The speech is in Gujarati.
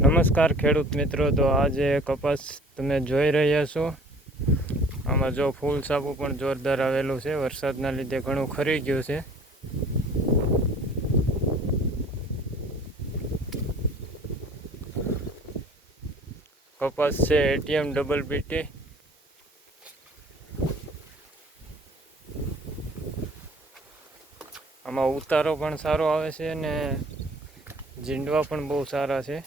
નમસ્કાર ખેડૂત મિત્રો, તો આજે કપાસ તમે જોઈ રહ્યા છો. આમાં જો ફૂલ સાબુ પણ જોરદાર આવેલું છે. વરસાદના લીધે ઘણું ખરી ગયું છે. કપાસ છે એટીએમ ડબલ બીટી આમાં ઉતારો પણ સારો આવે છે અને જીંડવા પણ બહુ સારા છે.